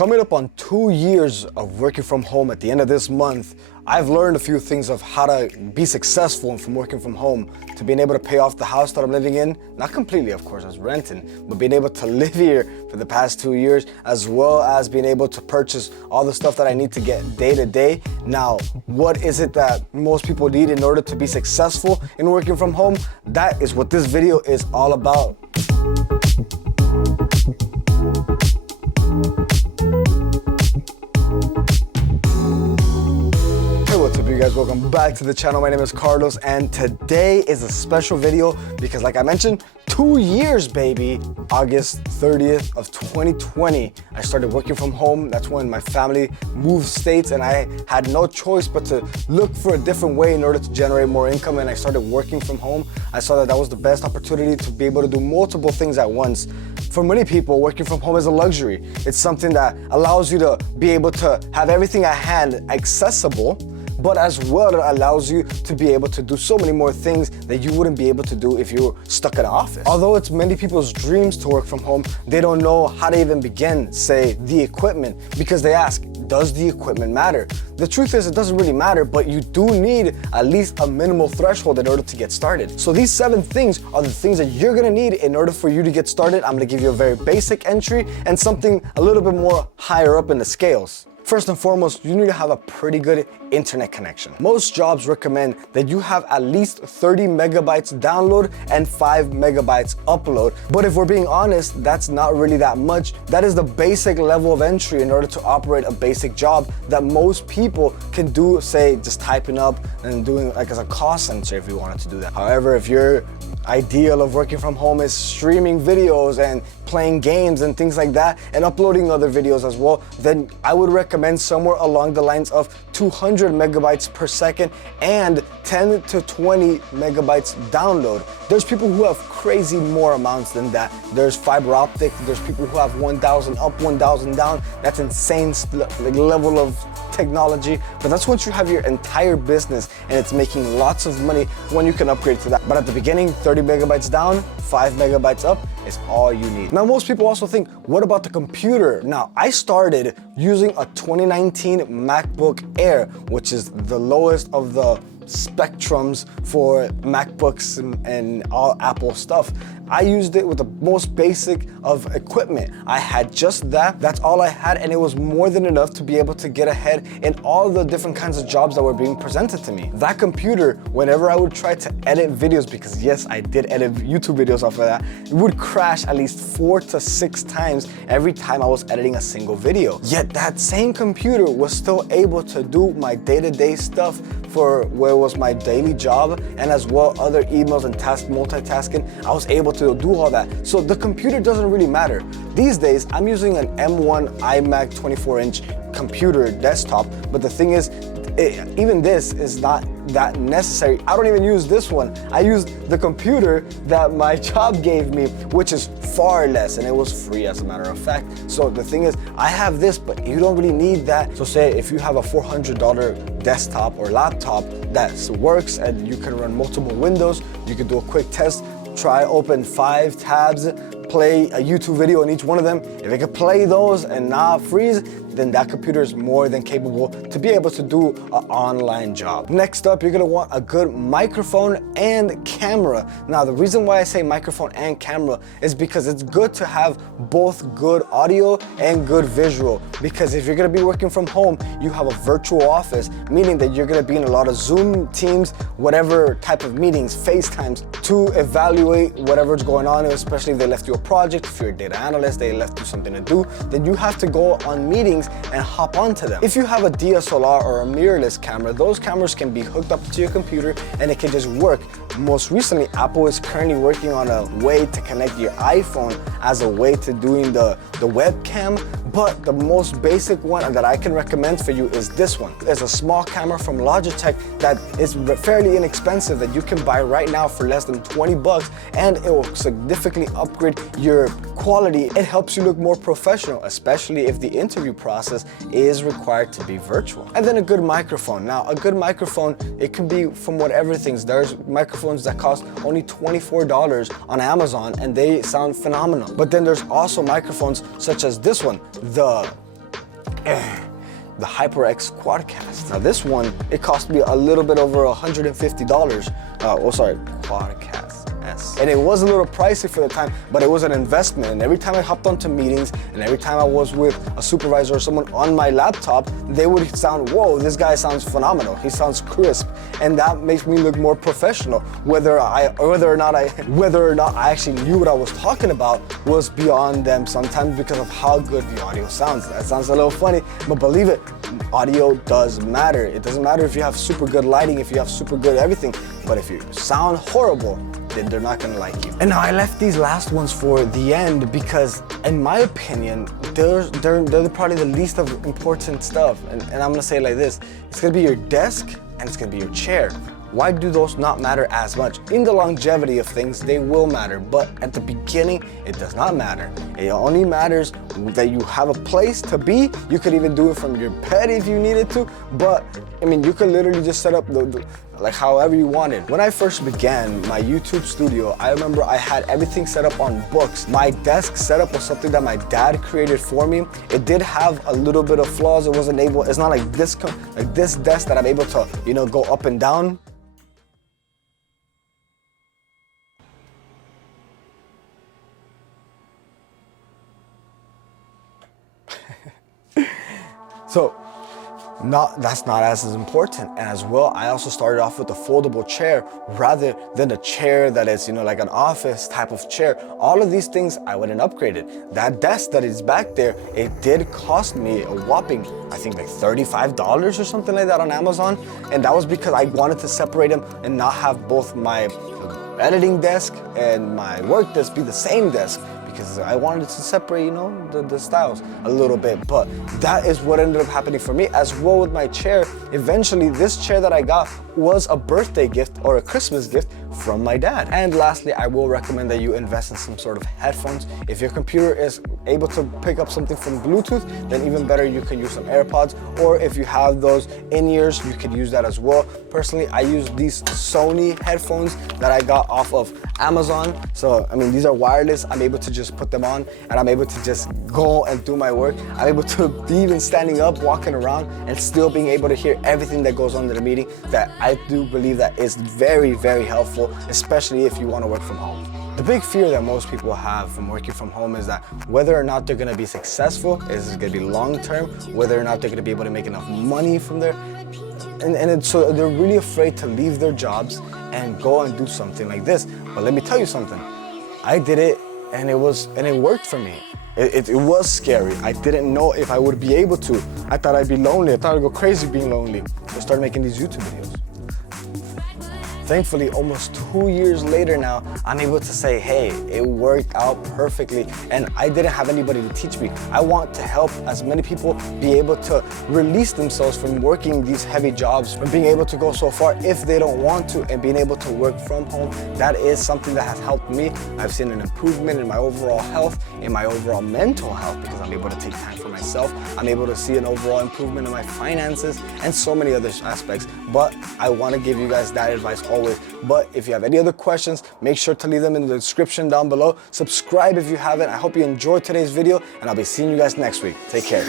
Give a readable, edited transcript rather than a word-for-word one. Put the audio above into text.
Coming up on 2 years of working from home at the end of this month, I've learned a few things of how to be successful from working from home to being able to pay off the house that I'm living in. Not completely, of course, I was renting, but being able to live here for the past 2 years, as well as being able to purchase all the stuff that I need to get day to day. Now, what is it that most people need in order to be successful in working from home? That is what this video is all about. What's up, you guys? Welcome back to the channel. My name is Carlos, and today is a special video because, like I mentioned, 2 years, baby. August 30th of 2020, I started working from home. That's when my family moved states, and I had no choice but to look for a different way in order to generate more income, and I started working from home. I saw that that was the best opportunity to be able to do multiple things at once. For many people, working from home is a luxury. It's something that allows you to be able to have everything at hand accessible, but as well it allows you to be able to do so many more things that you wouldn't be able to do if you were stuck in an office. Although it's many people's dreams to work from home, they don't know how to even begin, say, the equipment, because they ask, does the equipment matter? The truth is, it doesn't really matter, but you do need at least a minimal threshold in order to get started. So these 7 things are the things that you're gonna need in order for you to get started. I'm gonna give you a very basic entry and something a little bit more higher up in the scales. First and foremost, you need to have a pretty good internet connection. Most jobs recommend that you have at least 30 megabytes download and 5 megabytes upload. But if we're being honest, that's not really that much. That is the basic level of entry in order to operate a basic job that most people can do, say, just typing up and doing like as a call center if you wanted to do that. However, if your ideal of working from home is streaming videos and playing games and things like that and uploading other videos as well, then I would recommend somewhere along the lines of 200 megabytes per second and 10 to 20 megabytes download. There's people who have crazy more amounts than that. There's fiber optic, there's people who have 1,000 up, 1,000 down. That's insane level of technology, but that's once you have your entire business and it's making lots of money when you can upgrade to that. But at the beginning, 30 megabytes down, 5 megabytes up is all you need. Now, most people also think, what about the computer? Now, I started using a 2019 MacBook Air, which is the lowest of the spectrums for MacBooks and all Apple stuff. I used it with the most basic of equipment. I had just that. That's all I had, and it was more than enough to be able to get ahead in all the different kinds of jobs that were being presented to me. That computer, whenever I would try to edit videos, because yes, I did edit YouTube videos off of that, it would crash at least 4 to 6 times every time I was editing a single video. Yet that same computer was still able to do my day-to-day stuff for where it was my daily job, and as well other emails and multitasking. I was able to do all that. So the computer doesn't really matter. These days, I'm using an M1 iMac 24-inch computer desktop, but the thing is, even this is not that necessary. I don't even use this one. I use the computer that my job gave me, which is far less, and it was free as a matter of fact. So the thing is, I have this, but you don't really need that. So say if you have a $400 desktop or laptop that works and you can run multiple windows, you can do a quick test, try open 5 tabs, play a YouTube video on each one of them. If it can play those and not freeze, then that computer is more than capable to be able to do an online job. Next up, you're gonna want a good microphone and camera. Now, the reason why I say microphone and camera is because it's good to have both good audio and good visual, because if you're gonna be working from home, you have a virtual office, meaning that you're gonna be in a lot of Zoom, Teams, whatever type of meetings, FaceTimes, to evaluate whatever's going on, especially if they left you a project, if you're a data analyst, they left you something to do, then you have to go on meetings and hop onto them. If you have a DSLR or a mirrorless camera, those cameras can be hooked up to your computer and it can just work. Most recently, Apple is currently working on a way to connect your iPhone as a way to doing the webcam, but the most basic one that I can recommend for you is this one. There's a small camera from Logitech that is fairly inexpensive that you can buy right now for less than 20 bucks, and it will significantly upgrade your quality. It helps you look more professional, especially if the interview process is required to be virtual. And then a good microphone. Now, a good microphone, it can be from whatever things. There's microphones that cost only $24 on Amazon and they sound phenomenal. But then there's also microphones such as this one, the the HyperX Quadcast. Now this one, it cost me a little bit over $150. Quadcast S. And it was a little pricey for the time, but it was an investment. And every time I hopped onto meetings and every time I was with a supervisor or someone on my laptop, they would sound, whoa, this guy sounds phenomenal. He sounds crisp. And that makes me look more professional. Whether or not I actually knew what I was talking about was beyond them sometimes because of how good the audio sounds. That sounds a little funny, but believe it, audio does matter. It doesn't matter if you have super good lighting, if you have super good everything, but if you sound horrible, then they're not gonna like you. And now I left these last ones for the end because, in my opinion, they're probably the least of important stuff. And I'm gonna say it like this: it's gonna be your desk and it's gonna be your chair. Why do those not matter as much? In the longevity of things, they will matter, but at the beginning, it does not matter. It only matters that you have a place to be. You could even do it from your bed if you needed to, but I mean, you could literally just set up like however you wanted. When I first began my YouTube studio, I remember I had everything set up on books. My desk setup was something that my dad created for me. It did have a little bit of flaws. It's not like this desk that I'm able to, go up and down. So that's not as important. And as well, I also started off with a foldable chair rather than a chair that is, like an office type of chair. All of these things I went and upgraded. That desk that is back there, it did cost me a whopping, I think like $35 or something like that on Amazon. And that was because I wanted to separate them and not have both my editing desk and my work desk be the same desk, because I wanted to separate, the styles a little bit. But that is what ended up happening for me. As well with my chair, eventually this chair that I got was a birthday gift or a Christmas gift from my dad. And lastly, I will recommend that you invest in some sort of headphones. If your computer is able to pick up something from Bluetooth, then even better, you can use some AirPods, or if you have those in-ears, you could use that as well. Personally, I use these Sony headphones that I got off of Amazon. So, I mean, these are wireless. I'm able to just put them on and I'm able to just go and do my work. I'm able to be even standing up, walking around, and still being able to hear everything that goes on in the meeting. That I do believe that is very, very helpful, especially if you want to work from home. The big fear that most people have from working from home is that whether or not they're going to be successful, is it going to be long-term, whether or not they're going to be able to make enough money from there. So they're really afraid to leave their jobs and go and do something like this. But let me tell you something. I did it and it worked for me. It was scary. I didn't know if I would be able to. I thought I'd be lonely. I thought I'd go crazy being lonely. So I started making these YouTube videos. Thankfully, almost 2 years later now, I'm able to say, hey, it worked out perfectly, and I didn't have anybody to teach me. I want to help as many people be able to release themselves from working these heavy jobs, from being able to go so far if they don't want to, and being able to work from home. That is something that has helped me. I've seen an improvement in my overall health, in my overall mental health, because I'm able to take time for myself. I'm able to see an overall improvement in my finances and so many other aspects. But I want to give you guys that advice always. But if you have any other questions, make sure to leave them in the description down below. Subscribe if you haven't. I hope you enjoyed today's video, and I'll be seeing you guys next week. Take care.